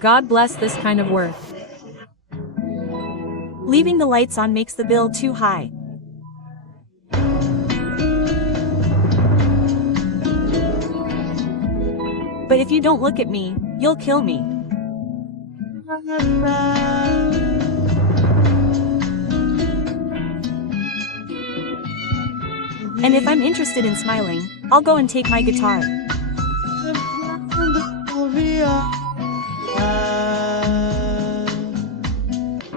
God bless this kind of work. Leaving the lights on makes the bill too high. But if you don't look at me, you'll kill me. And if I'm interested in smiling, I'll go and take my guitar.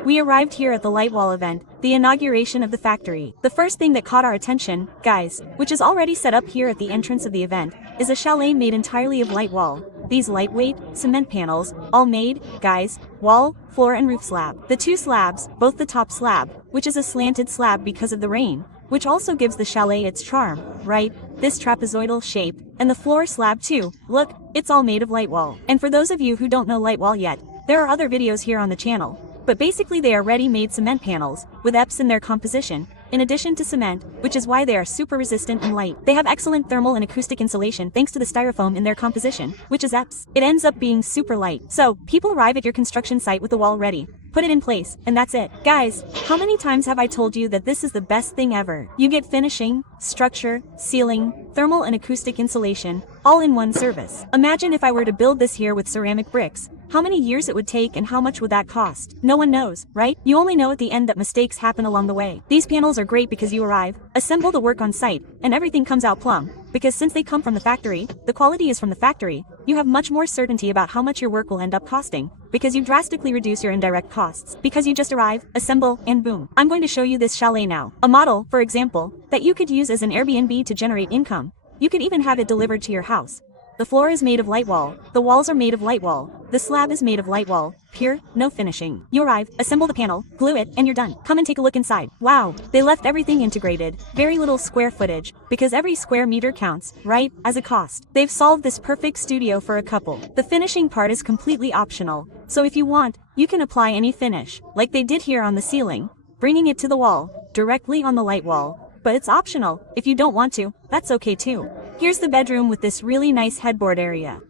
We arrived here at the Lightwall event, the inauguration of the factory. The first thing that caught our attention, guys, which is already set up here at the entrance of the event, is a chalet made entirely of Lightwall. These lightweight, cement panels, all made, guys, wall, floor and roof slab. The two slabs, both the top slab, which is a slanted slab because of the rain, which also gives the chalet its charm, right? This trapezoidal shape, and the floor slab too, look, it's all made of Lightwall. And for those of you who don't know Lightwall yet, there are other videos here on the channel. But basically they are ready-made cement panels, with EPS in their composition, in addition to cement, which is why they are super resistant and light. They have excellent thermal and acoustic insulation thanks to the styrofoam in their composition, which is EPS. It ends up being super light. So, people arrive at your construction site with the wall ready, put it in place, and that's it. Guys, how many times have I told you that this is the best thing ever? You get finishing, structure, ceiling, thermal and acoustic insulation, all in one service. Imagine if I were to build this here with ceramic bricks. How many years it would take and how much would that cost? No one knows, right? You only know at the end that mistakes happen along the way. These panels are great because you arrive, assemble the work on site, and everything comes out plumb. Because since they come from the factory, the quality is from the factory, you have much more certainty about how much your work will end up costing. Because you drastically reduce your indirect costs. Because you just arrive, assemble, and boom. I'm going to show you this chalet now. A model, for example, that you could use as an Airbnb to generate income. You could even have it delivered to your house. The floor is made of Lightwall, the walls are made of Lightwall, the slab is made of Lightwall, pure, no finishing. You arrive, assemble the panel, glue it, and you're done. Come and take a look inside. Wow, they left everything integrated, very little square footage, because every square meter counts, right, as a cost. They've solved this perfect studio for a couple. The finishing part is completely optional, so if you want, you can apply any finish, like they did here on the ceiling, bringing it to the wall, directly on the light wall. But it's optional. If you don't want to, that's okay too. Here's the bedroom with this really nice headboard area.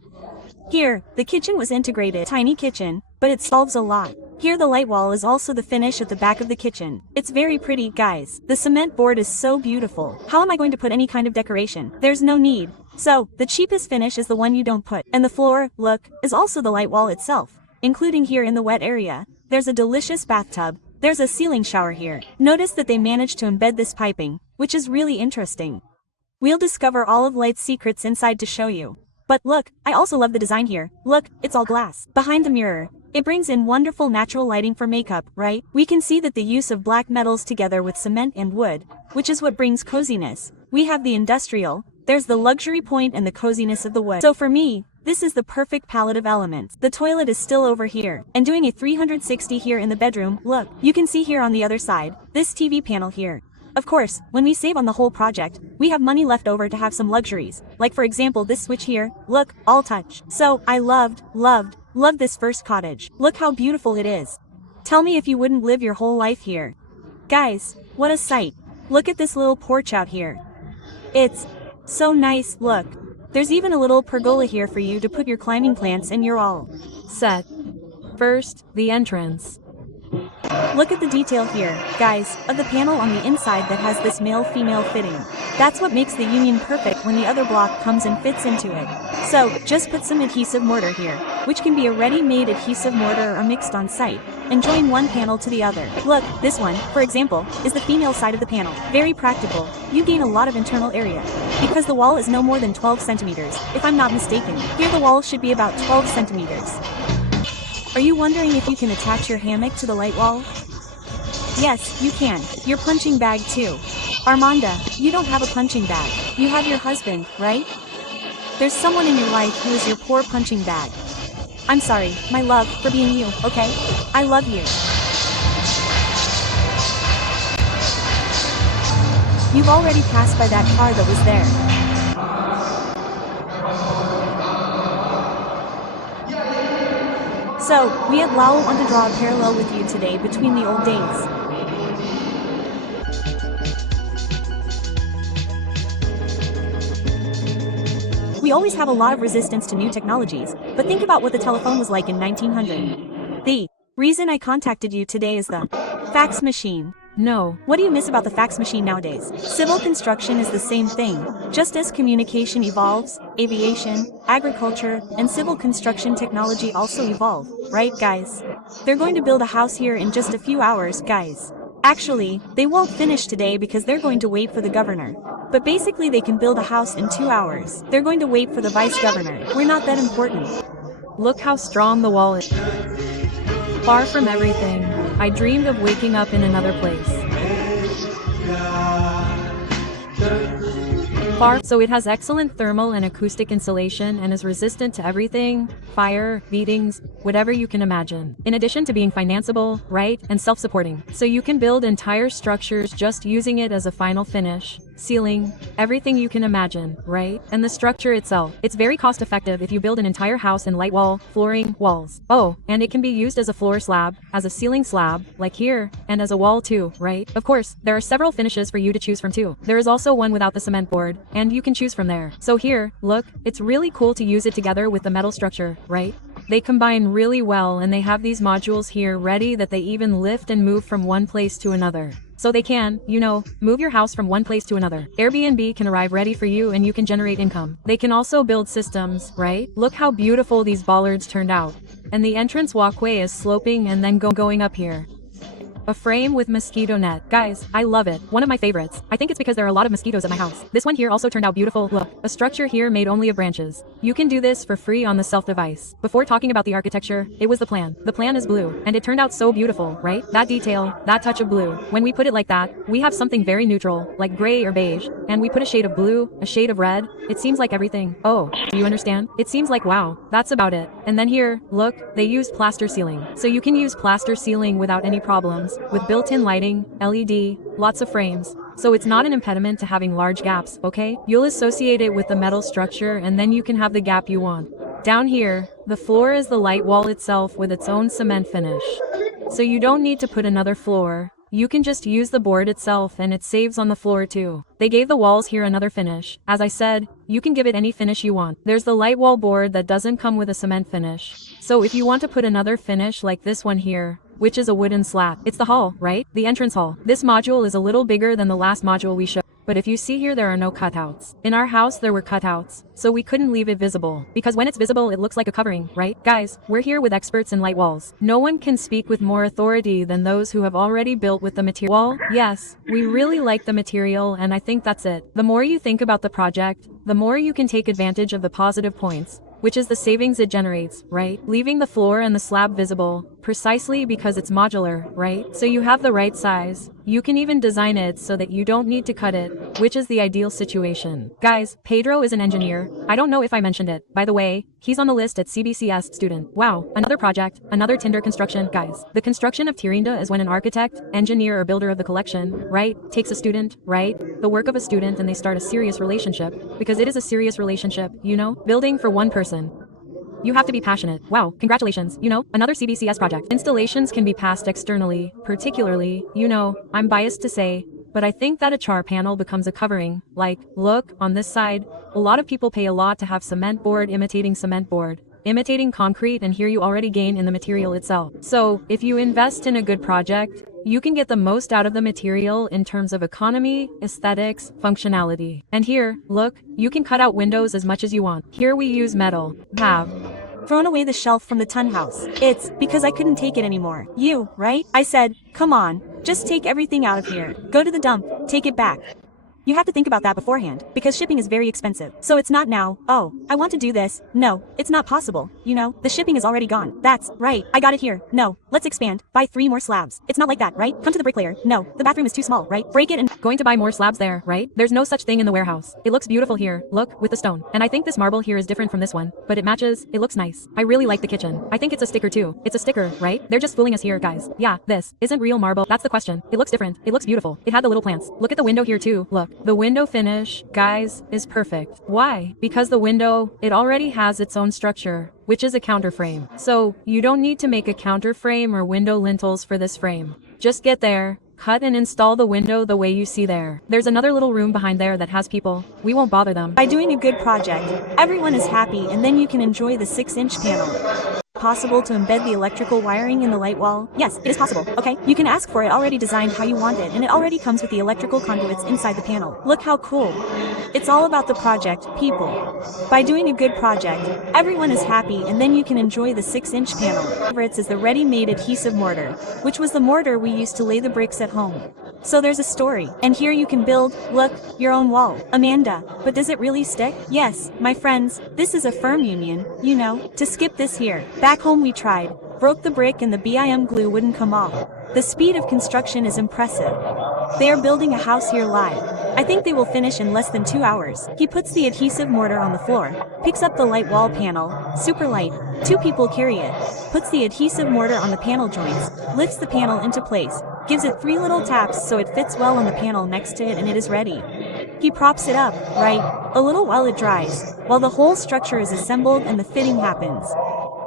Here, the kitchen was integrated. Tiny kitchen, but it solves a lot. Here the light wall is also the finish at the back of the kitchen. It's very pretty, guys. The cement board is so beautiful. How am I going to put any kind of decoration? There's no need. So, the cheapest finish is the one you don't put. And the floor, look, is also the light wall itself. Including here in the wet area, there's a delicious bathtub. There's a ceiling shower here. Notice that they managed to embed this piping, which is really interesting. We'll discover all of Light's secrets inside to show you. But look, I also love the design here. Look, it's all glass. Behind the mirror, it brings in wonderful natural lighting for makeup, right? We can see that the use of black metals together with cement and wood, which is what brings coziness. We have the industrial, there's the luxury point and the coziness of the wood. So for me, this is the perfect palette of elements. The toilet is still over here, and doing a 360 here in the bedroom, look, you can see here on the other side, this TV panel here. Of course, when we save on the whole project, we have money left over to have some luxuries, like for example this switch here, look, all touch. So, I loved this first cottage. Look how beautiful it is. Tell me if you wouldn't live your whole life here. Guys, what a sight. Look at this little porch out here. It's so nice, look. There's even a little pergola here for you to put your climbing plants and you're all set. First, the entrance. Look at the detail here, guys, of the panel on the inside that has this male-female fitting. That's what makes the union perfect when the other block comes and fits into it. So, just put some adhesive mortar here, which can be a ready-made adhesive mortar or mixed on site, and join one panel to the other. Look, this one, for example, is the female side of the panel. Very practical. You gain a lot of internal area. Because the wall is no more than 12 centimeters, if I'm not mistaken. Here the wall should be about 12 centimeters. Are you wondering if you can attach your hammock to the light wall? Yes, you can. Your punching bag too. Armanda, you don't have a punching bag. You have your husband, right? There's someone in your life who is your poor punching bag. I'm sorry, my love, for being you, okay? I love you. You've already passed by that car that was there. So, we at Lowell want to draw a parallel with you today between the old days. We always have a lot of resistance to new technologies, but think about what the telephone was like in 1900. The reason I contacted you today is the fax machine. No. What do you miss about the fax machine nowadays? Civil construction is the same thing. Just as communication evolves, aviation, agriculture, and civil construction technology also evolve, right guys? They're going to build a house here in just a few hours, guys. Actually, they won't finish today because they're going to wait for the governor. But basically they can build a house in 2 hours. They're going to wait for the vice governor. We're not that important. Look how strong the wall is. Far from everything, I dreamed of waking up in another place. So it has excellent thermal and acoustic insulation and is resistant to everything, fire, beatings, whatever you can imagine. In addition to being financeable, right, and self-supporting. So you can build entire structures just using it as a final finish, ceiling, everything you can imagine, right? And the structure itself, it's very cost effective if you build an entire house in light wall, flooring, walls. Oh, and it can be used as a floor slab, as a ceiling slab, like here, and as a wall too, right? Of course, there are several finishes for you to choose from too. There is also one without the cement board, and you can choose from there. So here, look, it's really cool to use it together with the metal structure, right? They combine really well and they have these modules here ready that they even lift and move from one place to another. So they can, you know, move your house from one place to another. Airbnb can arrive ready for you and you can generate income. They can also build systems, right? Look how beautiful these bollards turned out. And the entrance walkway is sloping and then going up here. A frame with mosquito net. Guys, I love it. One of my favorites. I think it's because there are a lot of mosquitoes at my house. This one here also turned out beautiful. Look, a structure here made only of branches. You can do this for free on the self-device. Before talking about the architecture, it was the plan. The plan is blue, and it turned out so beautiful, right? That detail, that touch of blue. When we put it like that, we have something very neutral, like gray or beige, and we put a shade of blue, a shade of red. It seems like everything. Oh, do you understand? It seems like wow, that's about it. And then here, look, they used plaster ceiling. So you can use plaster ceiling without any problems, with built-in lighting, LED, lots of frames. So it's not an impediment to having large gaps, okay? You'll associate it with the metal structure and then you can have the gap you want. Down here, the floor is the light wall itself with its own cement finish. So you don't need to put another floor. You can just use the board itself and it saves on the floor too. They gave the walls here another finish. As I said, you can give it any finish you want. There's the light wall board that doesn't come with a cement finish. So if you want to put another finish like this one here, which is a wooden slat. It's the hall, right? The entrance hall. This module is a little bigger than the last module we showed. But if you see here, there are no cutouts. In our house, there were cutouts, so we couldn't leave it visible. Because when it's visible, it looks like a covering, right? Guys, we're here with experts in light walls. No one can speak with more authority than those who have already built with the material. Wall, yes, we really like the material, and I think that's it. The more you think about the project, the more you can take advantage of the positive points, which is the savings it generates, right? Leaving the floor and the slab visible, precisely because it's modular, right? So you have the right size. You can even design it so that you don't need to cut it, which is the ideal situation. Guys, Pedro is an engineer. I don't know if I mentioned it. By the way, he's on the list at CBCS student. Wow, another project, another Tinder construction. Guys, the construction of Tirinda is when an architect, engineer, or builder of the collection, right, takes a student, right, the work of a student, and they start a serious relationship, because it is a serious relationship, you know, building for one person. You have to be passionate. Wow, congratulations. You know, another CBCS project. Installations can be passed externally, particularly, you know, I'm biased to say, but I think that a char panel becomes a covering. Like, look, on this side, a lot of people pay a lot to have cement board imitating concrete, and here you already gain in the material itself. So, if you invest in a good project, you can get the most out of the material in terms of economy, aesthetics, functionality. And here, look, you can cut out windows as much as you want. Here we use metal. Have thrown away the shelf from the ton house. It's because I couldn't take it anymore. You, right? I said, come on, just take everything out of here. Go to the dump, take it back. You have to think about that beforehand, because shipping is very expensive. So it's not now, oh, I want to do this. No, it's not possible. You know, the shipping is already gone. That's right, I got it here. No, let's expand. Buy 3 more slabs. It's not like that, right? Come to the bricklayer. No, the bathroom is too small, right? Break it and going to buy more slabs there, right? There's no such thing in the warehouse. It looks beautiful here. Look, with the stone. And I think this marble here is different from this one, but it matches. It looks nice. I really like the kitchen. I think it's a sticker too. It's a sticker, right? They're just fooling us here, guys. Yeah, this isn't real marble. That's the question. It looks different. It looks beautiful. It had the little plants. Look at the window here too. Look, the window finish, guys, is perfect. Why? Because the window, it already has its own structure, which is a counterframe. So, you don't need to make a counterframe or window lintels for this frame. Just get there, cut and install the window the way you see there. There's another little room behind there that has people. We won't bother them. By doing a good project, everyone is happy and then you can enjoy the 6-inch panel. Possible to embed the electrical wiring in the light wall? Yes, it is possible. Okay, you can ask for it already designed how you want it and it already comes with the electrical conduits inside the panel. Look how cool. It's all about the project, people. By doing a good project, everyone is happy and then you can enjoy the 6-inch panel. Favorites is the ready-made adhesive mortar, which was the mortar we used to lay the bricks at home. So there's a story, and here you can build, look, your own wall. Amanda, but does it really stick? Yes, my friends, this is a firm union, you know, to skip this here. Back home we tried, broke the brick and the BIM glue wouldn't come off. The speed of construction is impressive. They are building a house here live. I think they will finish in less than 2 hours. He puts the adhesive mortar on the floor, picks up the light wall panel, super light, 2 people carry it, puts the adhesive mortar on the panel joints, lifts the panel into place, gives it 3 little taps so it fits well on the panel next to it and it is ready. He props it up, right, a little while it dries, while the whole structure is assembled and the fitting happens.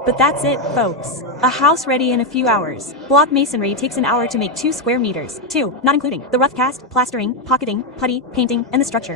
But that's it, folks. A house ready in a few hours. Block masonry takes an hour to make 2 square meters. 2, not including the rough cast, plastering, pocketing, putty, painting, and the structure.